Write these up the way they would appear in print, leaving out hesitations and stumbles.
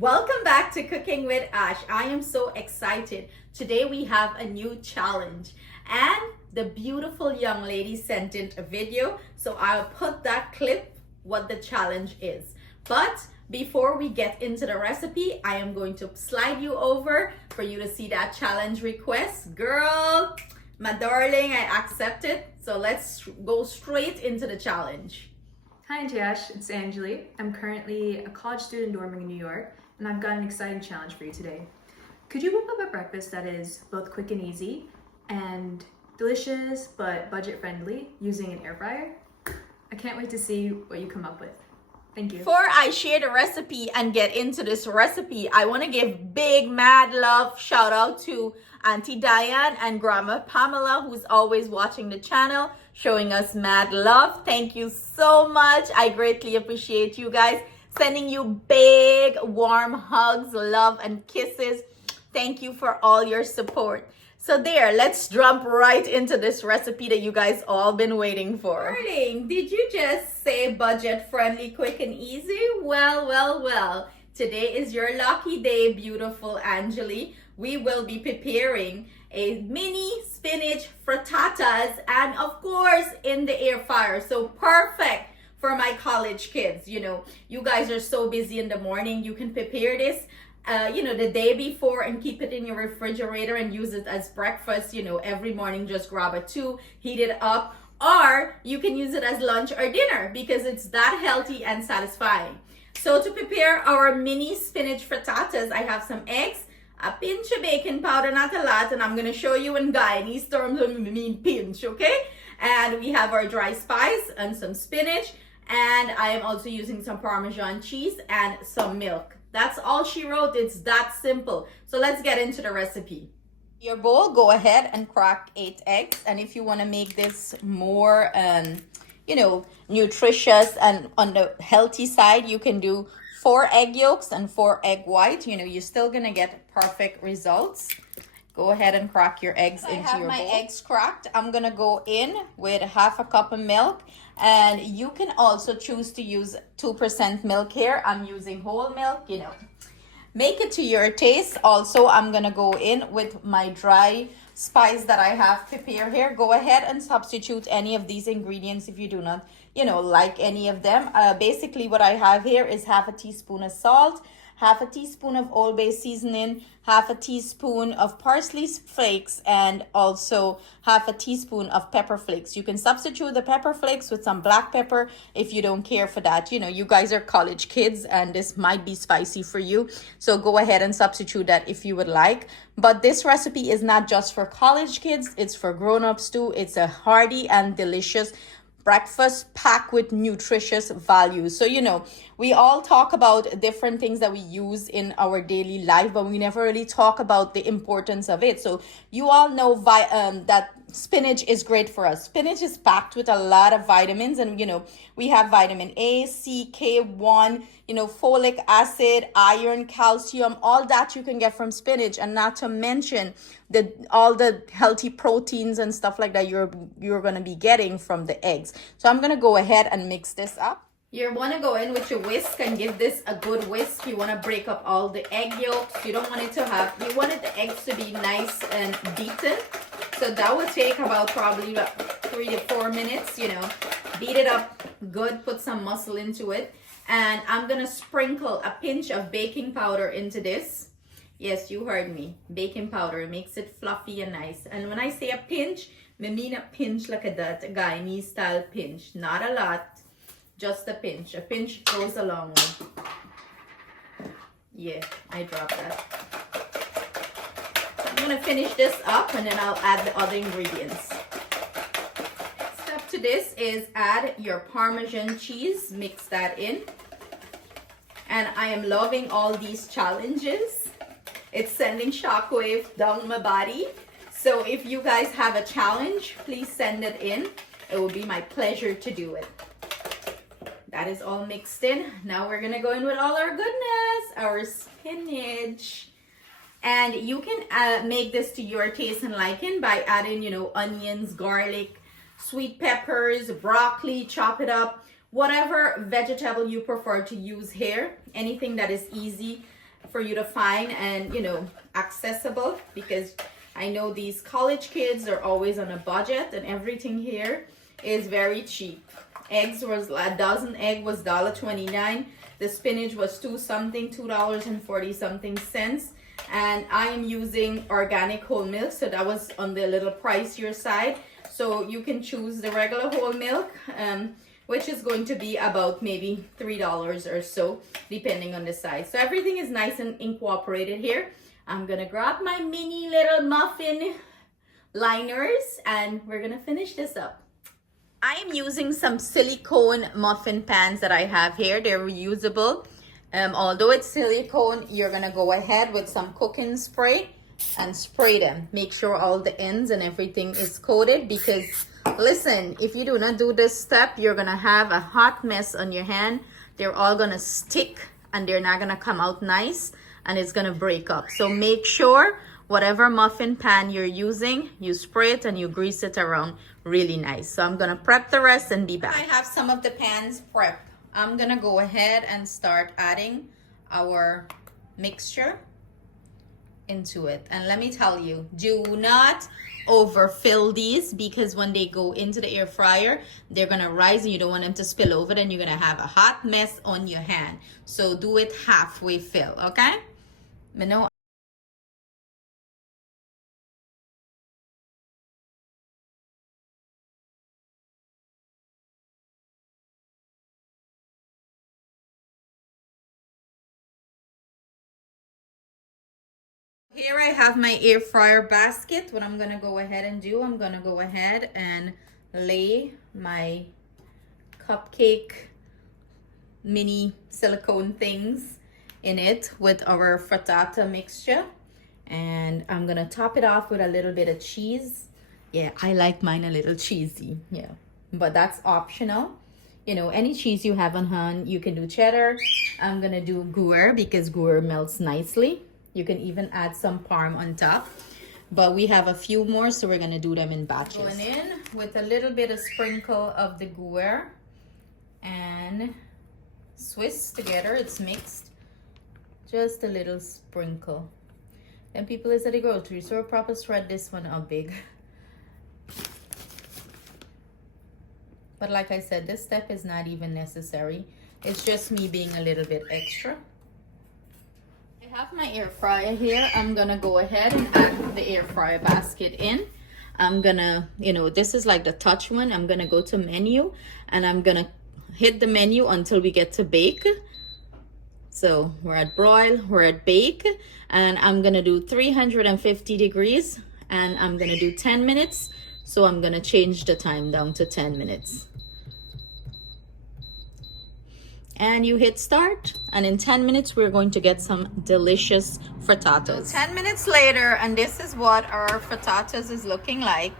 Welcome back to Cooking with Ash. I am so excited. Today we have a new challenge and the beautiful young lady sent in a video. So I'll put that clip what the challenge is. But before we get into the recipe, I am going to slide you over for you to see that challenge request. Girl, my darling, I accept it. So let's go straight into the challenge. Hi Auntie Ash, it's Angeli. I'm currently a college student dorming in New York, and I've got an exciting challenge for you today. Could you whip up a breakfast that is both quick and easy and delicious but budget friendly using an air fryer? I can't wait to see what you come up with. Thank you. Before I share the recipe and get into this recipe, I want to give big mad love shout out to Auntie Diane and Grandma Pamela, who's always watching the channel, showing us mad love. Thank you so much. I greatly appreciate you guys. Sending you big warm hugs, love and kisses. Thank you for all your support. So there, let's jump right into this recipe that you guys all been waiting for. Darling, did you just say budget friendly, quick and easy? Well. Today is your lucky day, beautiful Angeli. We will be preparing a mini spinach frittatas and of course in the air fryer. So perfect for my college kids. You know, you guys are so busy in the morning. You can prepare this the day before and keep it in your refrigerator and use it as breakfast. Every morning just grab a two, heat it up, or you can use it as lunch or dinner because it's that healthy and satisfying. So to prepare our mini spinach frittatas, I have some eggs, a pinch of baking powder, not a lot, and I'm going to show you in Guyanese terms what I mean pinch, okay? And we have our dry spice and some spinach, and I am also using some Parmesan cheese and some milk. That's all she wrote. It's that simple. So let's get into the recipe. Your bowl, go ahead and crack 8 eggs. And if you want to make this more, nutritious and on the healthy side, you can do 4 egg yolks and 4 egg white. You're still going to get perfect results. Go ahead and crack your eggs into your bowl. I have my eggs cracked. I'm going to go in with half a cup of milk. And you can also choose to use 2% milk here. I'm using whole milk, Make it to your taste. Also, I'm going to go in with my dry spice that I have prepared here. Go ahead and substitute any of these ingredients if you do not, like any of them. Basically, what I have here is half a teaspoon of salt, half a teaspoon of Old Bay seasoning, half a teaspoon of parsley flakes, and also half a teaspoon of pepper flakes. You can substitute the pepper flakes with some black pepper if you don't care for that. You guys are college kids and this might be spicy for you. So go ahead and substitute that if you would like. But this recipe is not just for college kids. It's for grown-ups too. It's a hearty and delicious breakfast packed with nutritious values. So, we all talk about different things that we use in our daily life, but we never really talk about the importance of it. So you all know that spinach is great for us. Spinach is packed with a lot of vitamins, and we have vitamin A, C, K1, folic acid, iron, calcium, all that you can get from spinach, and not to mention all the healthy proteins and stuff like that you're going to be getting from the eggs. So I'm going to go ahead and mix this up. You want to go in with your whisk and give this a good whisk. You want to break up all the egg yolks. You don't want it to you wanted the eggs to be nice and beaten. So that would take probably about 3 to 4 minutes, Beat it up good, put some muscle into it. And I'm going to sprinkle a pinch of baking powder into this. Yes, you heard me. Baking powder makes it fluffy and nice. And when I say a pinch, I mean a pinch like a Guyanese style pinch. Not a lot. Just a pinch. A pinch goes a long way. Yeah, I dropped that. I'm going to finish this up and then I'll add the other ingredients. Step to this is add your Parmesan cheese. Mix that in. And I am loving all these challenges. It's sending shockwave down my body. So if you guys have a challenge, please send it in. It will be my pleasure to do it. That is all mixed in. Now we're going to go in with all our goodness, our spinach. And you can make this to your taste and liking by adding, onions, garlic, sweet peppers, broccoli, chop it up. Whatever vegetable you prefer to use here, anything that is easy for you to find and, you know, accessible, because I know these college kids are always on a budget, and everything here is very cheap. Eggs was a dozen egg was $1.29. The spinach was $2 something, and I am using organic whole milk, so that was on the little pricier side. So you can choose the regular whole milk, which is going to be about maybe $3 or so, depending on the size. So everything is nice and incorporated here. I'm gonna grab my mini little muffin liners and we're gonna finish this up. I am using some silicone muffin pans that I have here. They're reusable. Although it's silicone, you're gonna go ahead with some cooking spray and spray them. Make sure all the ends and everything is coated, because listen, if you do not do this step, you're gonna have a hot mess on your hand. They're all gonna stick and they're not gonna come out nice, and it's gonna break up. So make sure whatever muffin pan you're using, you spray it and you grease it around really nice. So I'm gonna prep the rest and be back. I have some of the pans prepped. I'm gonna go ahead and start adding our mixture into it. And let me tell you, do not overfill these, because when they go into the air fryer, they're gonna rise and you don't want them to spill over. Then you're gonna have a hot mess on your hand. So do it halfway fill, okay? But no. Here I have my air fryer basket. What I'm gonna go ahead and do, I'm gonna go ahead and lay my cupcake mini silicone things in it with our frittata mixture, and I'm gonna top it off with a little bit of cheese. Yeah, I like mine a little cheesy, yeah, but that's optional. You know, any cheese you have on hand, you can do cheddar. I'm gonna do Gruyere because Gruyere melts nicely. You can even add some Parm on top, but we have a few more, so we're gonna do them in batches. Going in with a little bit of sprinkle of the Gruyere and Swiss together. It's mixed, just a little sprinkle. Then people is at the grocery store proper shred this one up big. But like I said, this step is not even necessary. It's just me being a little bit extra. I have my air fryer here. I'm gonna go ahead and add the air fryer basket in. I'm gonna, you know, this is like the touch one. I'm gonna go to menu and I'm gonna hit the menu until we get to bake. So we're at broil, we're at bake, and I'm gonna do 350 degrees and I'm gonna do 10 minutes. So I'm gonna change the time down to 10 minutes. And you hit start, and in 10 minutes we're going to get some delicious frittatas. So 10 minutes later, and this is what our frittatas is looking like.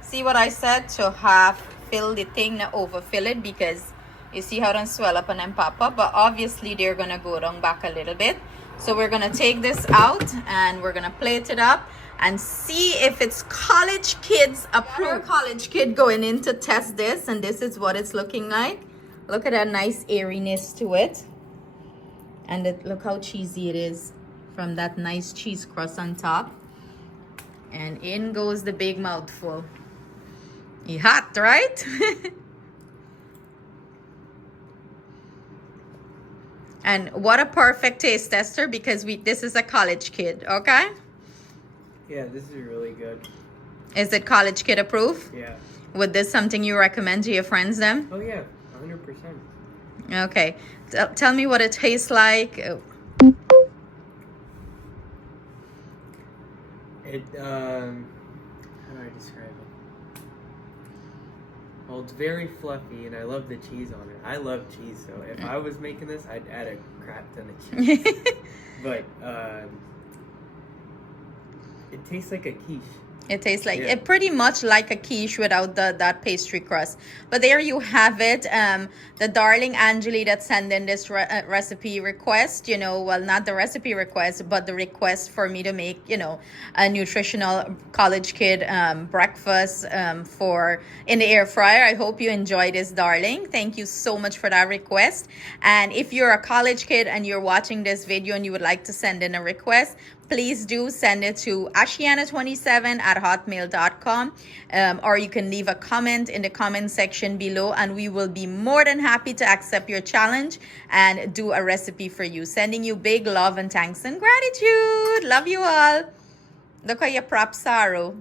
See what I said? To half fill the thing, not overfill it, because you see how they swell up and then pop up, but obviously they're gonna go down back a little bit. So we're gonna take this out and we're gonna plate it up and see if it's college kids approved. College kid going in to test this, and this is what it's looking like. Look at that nice airiness to it, and look how cheesy it is from that nice cheese crust on top. And in goes the big mouthful. It's hot, right? And what a perfect taste tester, because this is a college kid, okay? Yeah, this is really good. Is it college kid approved? Yeah. Would this something you recommend to your friends then? Oh yeah, 100%. Okay. Tell me what it tastes like. It how do I describe it? Well, it's very fluffy, and I love the cheese on it. I love cheese, so if I was making this, I'd add a crap ton of cheese. But it tastes like a quiche. It tastes like Yeah. it pretty much like a quiche without that pastry crust. But there you have it. The darling Angeli that sent in this recipe request, you know, well, not the recipe request, but the request for me to make, you know, a nutritional college kid breakfast for in the air fryer. I hope you enjoy this, darling. Thank you so much for that request. And if you're a college kid and you're watching this video and you would like to send in a request, please do send it to ashiana27@hotmail.com, or you can leave a comment in the comment section below, and we will be more than happy to accept your challenge and do a recipe for you. Sending you big love and thanks and gratitude. Love you all. Look at your prop, Saro.